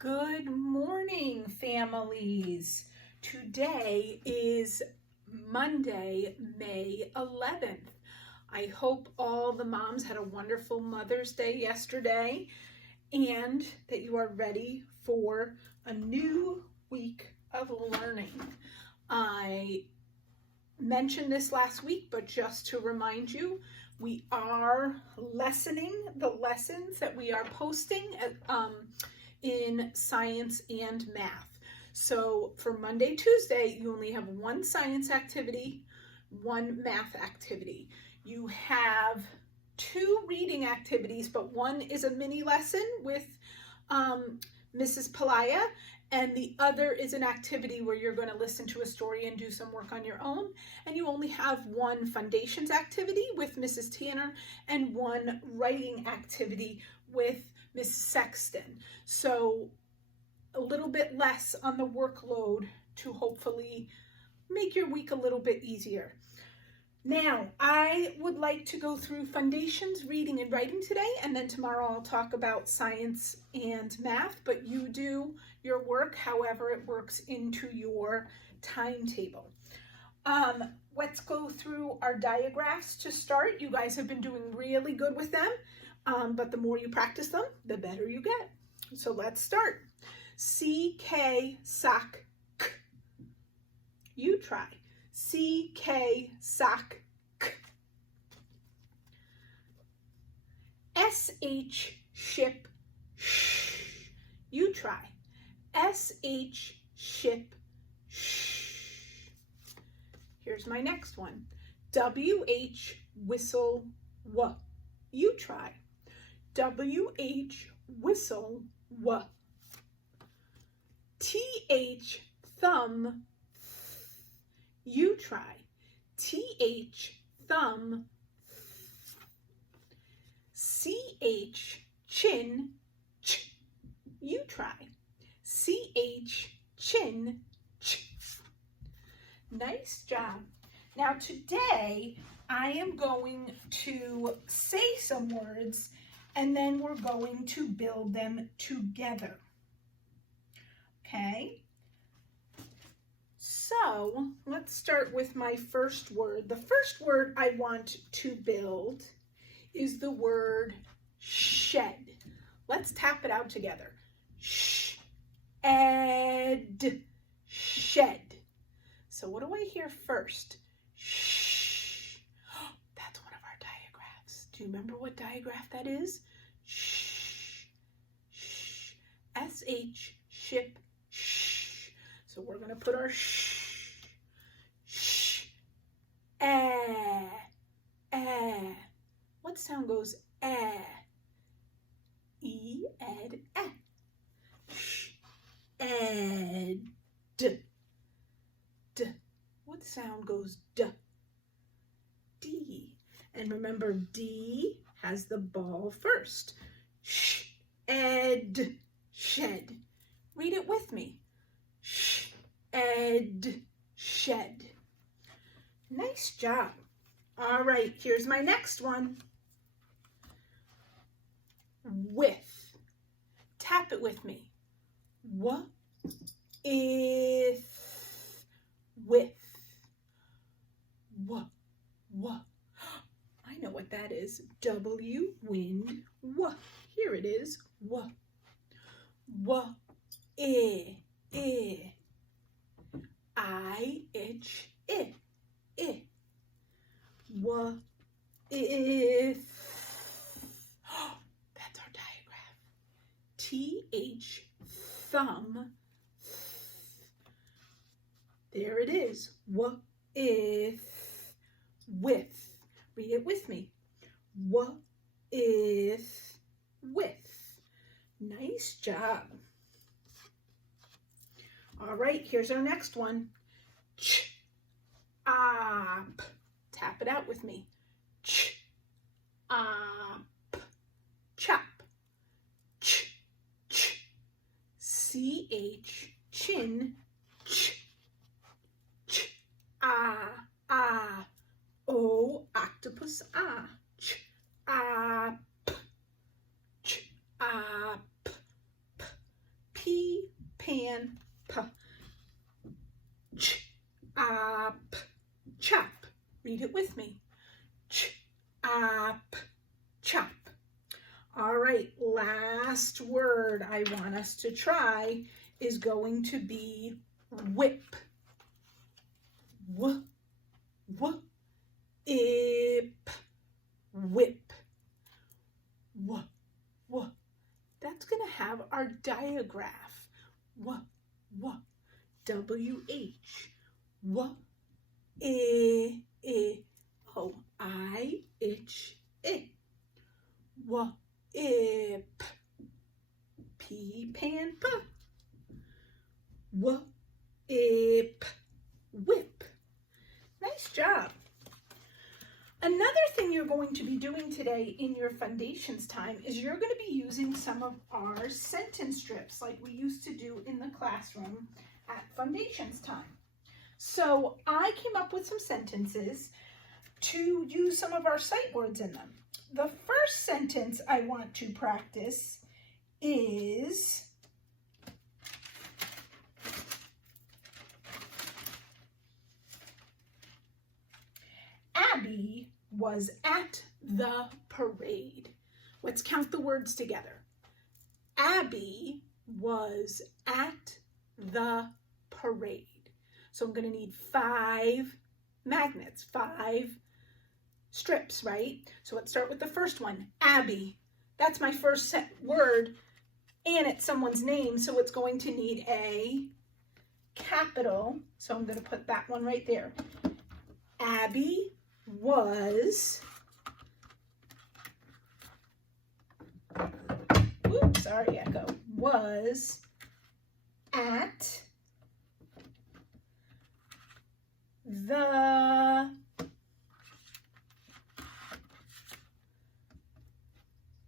Good morning, families. Today is Monday, May 11th. I hope all the moms had a wonderful Mother's Day yesterday and that you are ready for a new week of learning. I mentioned this last week, but just to remind you, we are lessoning the lessons that we are posting in science and math. So for Monday, Tuesday, you only have one science activity, one math activity. You have two reading activities, but one is a mini lesson with Mrs. Palaya, and the other is an activity where you're going to listen to a story and do some work on your own. And you only have one foundations activity with Mrs. Tanner and one writing activity with Mrs. Sexton. So a little bit less on the workload to hopefully make your week a little bit easier. Now, I would like to go through foundations, reading, and writing today, and then tomorrow I'll talk about science and math, but you do your work however it works into your timetable. Let's go through our diagraphs to start. You guys have been doing really good with them, but the more you practice them, the better you get. So let's start. C-K, sock, k. You try. C-K, sock, k. S-H, ship, sh. You try. S-H, ship, sh. Here's my next one. W-H, whistle, w. You try. W-H, whistle, w. T-H, thumb, you try. T-H, thumb. C-H, chin, ch. You try. C-H, chin, ch. Nice job. Now today, I am going to say some words and then we're going to build them together. Okay? So let's start with my first word. The first word I want to build is the word shed. Let's tap it out together. Ed, shed. So what do I hear first? Shh. That's one of our diagraphs. Do you remember what diagraph that is? Shh. Shh. S-H, ship, shh. So we're going to put our shh. Shh. Eh. Eh. What sound goes eh? E, ed, eh. Shh. Ed. D. What sound goes d? D. And remember, D has the ball first. Sh, ed, shed. Read it with me. Sh, ed, shed. Nice job. All right, here's my next one. With. Tap it with me. What if with. What. I know what that is. W, wind, what. Here it is. What. What. I, itch, I. What if. That's our diagraph. T-H, thumb. There it is. What if with. Read it with me. What if with. Nice job. All right, here's our next one. Ch, op. Tap it out with me. Ch, op. Chop. Ch, C-H, chin, ch. O, octopus, ch, p, ch, p, pan, p. Ch, up, chop. Read it with me. Ch, up, chop. All right, last word I want us to try is going to be whip. W, w, ip, whip. W, w. That's going to have our diagraph. W, w, W-H. W, oh, I, itch, it. W, ip, P, pan, p. W, ip, whip. Nice job. Another thing you're going to be doing today in your Fundations time is you're going to be using some of our sentence strips like we used to do in the classroom at Fundations time. So I came up with some sentences to use some of our sight words in them. The first sentence I want to practice is Abby was at the parade. Let's count the words together. Abby was at the parade. So I'm going to need 5 magnets, 5 strips, right? So let's start with the first one, Abby. That's my first word, and it's someone's name, so it's going to need a capital. So I'm going to put that one right there. Abby was, oops, sorry, echo, was at the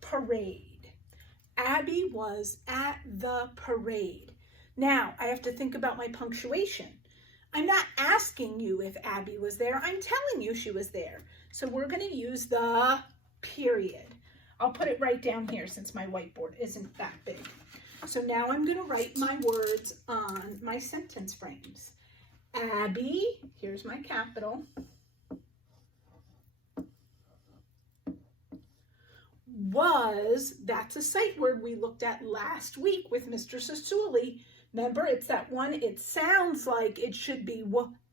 parade. Abby was at the parade. Now, I have to think about my punctuation. I'm not asking you if Abby was there. I'm telling you she was there. So we're going to use the period. I'll put it right down here since my whiteboard isn't that big. So now I'm going to write my words on my sentence frames. Abby, here's my capital, was, that's a sight word we looked at last week with Mr. Sasuli. Remember, it's that one, it sounds like it should be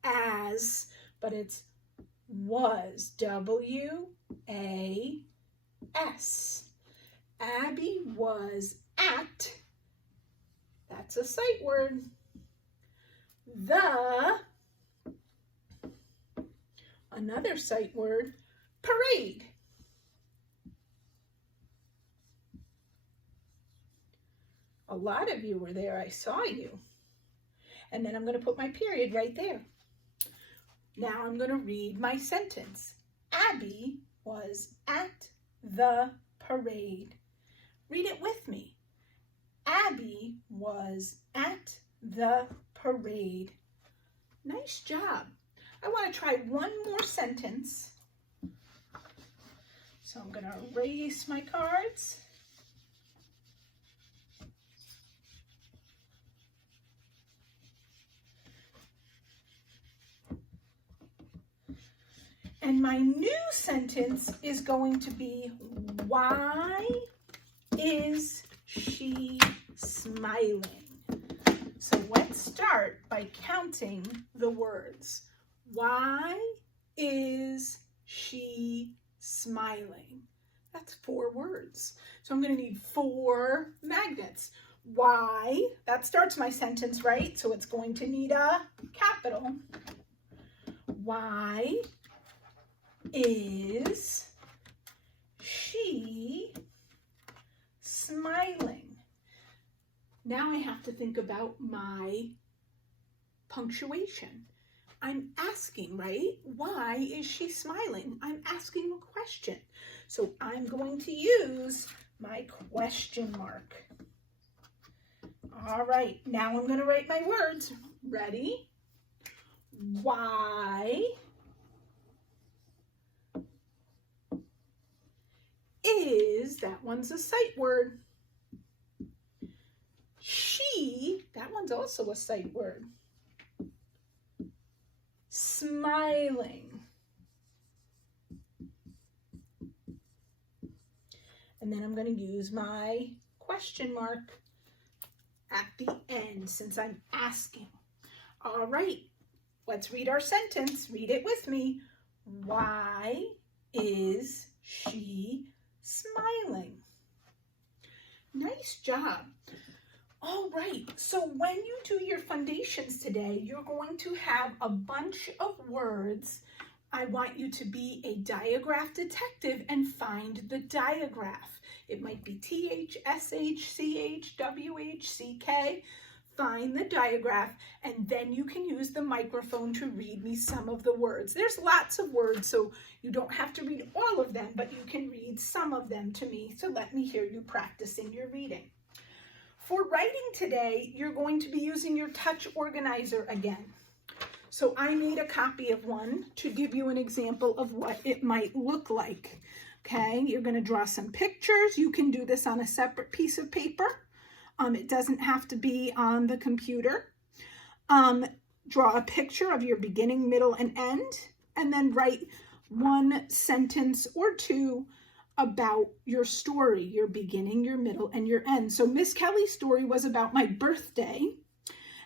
as, but it's was, W-A-S. Abby was at, that's a sight word, the, another sight word, parade. A lot of you were there. I saw you. And then I'm going to put my period right there. Now I'm going to read my sentence. Abby was at the parade. Read it with me. Abby was at the parade. Nice job. I want to try one more sentence. So I'm going to erase my cards. And my new sentence is going to be, why is she smiling? So let's start by counting the words. Why is she smiling? That's 4 words. So I'm going to need 4 magnets. Why, that starts my sentence, right? So it's going to need a capital. Why is she smiling? Now I have to think about my punctuation. I'm asking, right? Why is she smiling? I'm asking a question. So I'm going to use my question mark. All right, now I'm going to write my words. Ready? Why is, that one's a sight word. She, that one's also a sight word. Smiling. And then I'm going to use my question mark at the end since I'm asking. All right, let's read our sentence. Read it with me. Why is she smiling? Nice job. All right, so when you do your foundations today, you're going to have a bunch of words. I want you to be a diagraph detective and find the diagraph. It might be TH, SH, CH, WH, CK. Find the diagraph, and then you can use the microphone to read me some of the words. There's lots of words, so you don't have to read all of them, but you can read some of them to me. So let me hear you practicing your reading. For writing today, you're going to be using your touch organizer again. So I made a copy of one to give you an example of what it might look like. Okay, you're going to draw some pictures. You can do this on a separate piece of paper. It doesn't have to be on the computer. Draw a picture of your beginning, middle, and end, and then write one sentence or two about your story, your beginning, your middle, and your end. So Miss Kelly's story was about my birthday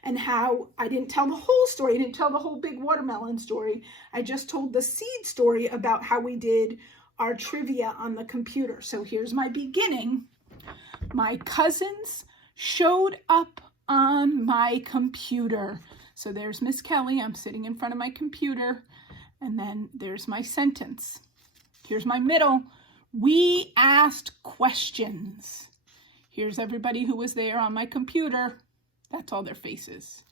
and how I didn't tell the whole story. I didn't tell the whole big watermelon story. I just told the seed story about how we did our trivia on the computer. So here's my beginning. My cousins showed up on my computer. So there's Miss Kelly. I'm sitting in front of my computer. And then there's my sentence. Here's my middle. We asked questions. Here's everybody who was there on my computer. That's all their faces.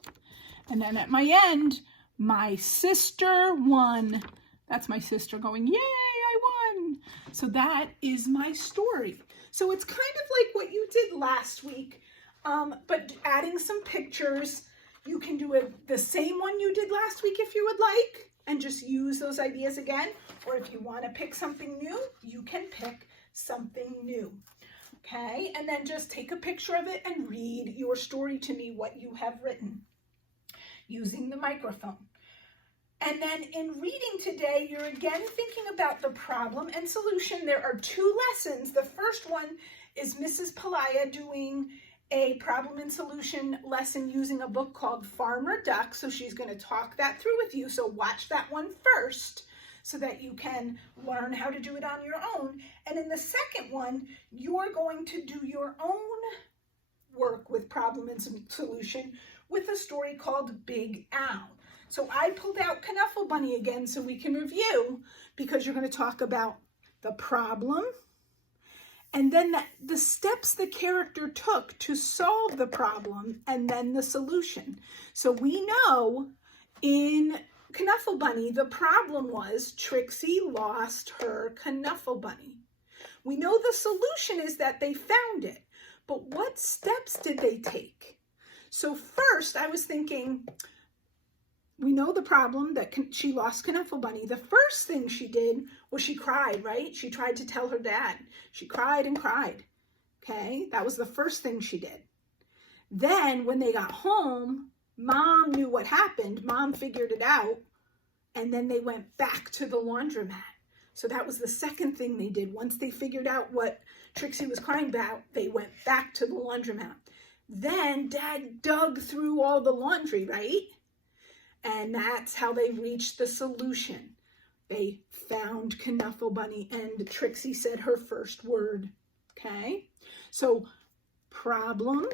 And then at my end, my sister won. That's my sister going, yay, I won. So that is my story. So it's kind of like what you did last week, but adding some pictures. You can do the same one you did last week if you would like, and just use those ideas again. Or if you want to pick something new, you can pick something new. Okay, and then just take a picture of it and read your story to me, what you have written, using the microphone. And then in reading today, you're again thinking about the problem and solution. There are two lessons. The first one is Mrs. Pelaya doing a problem and solution lesson using a book called Farmer Duck. So she's going to talk that through with you. So watch that one first so that you can learn how to do it on your own. And in the second one, you're going to do your own work with problem and solution with a story called Big Al. So I pulled out Knuffle Bunny again so we can review, because you're going to talk about the problem and then the steps the character took to solve the problem and then the solution. So we know in Knuffle Bunny, the problem was Trixie lost her Knuffle Bunny. We know the solution is that they found it, but what steps did they take? So first I was thinking, we know the problem that she lost Knuffle Bunny. The first thing she did was she cried, right? She tried to tell her dad. She cried and cried. Okay, that was the first thing she did. Then when they got home, Mom knew what happened. Mom figured it out. And then they went back to the laundromat. So that was the second thing they did. Once they figured out what Trixie was crying about, they went back to the laundromat. Then Dad dug through all the laundry, right? And that's how they reached the solution. They found Knuffle Bunny and Trixie said her first word. Okay? So problem,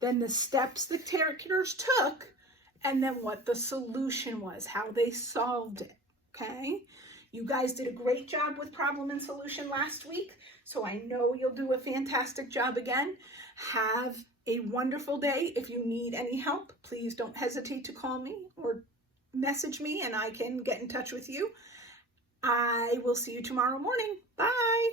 then the steps the characters took, and then what the solution was, how they solved it. Okay? You guys did a great job with problem and solution last week, so I know you'll do a fantastic job again. Have a wonderful day. If you need any help, please don't hesitate to call me or message me and I can get in touch with you. I will see you tomorrow morning. Bye.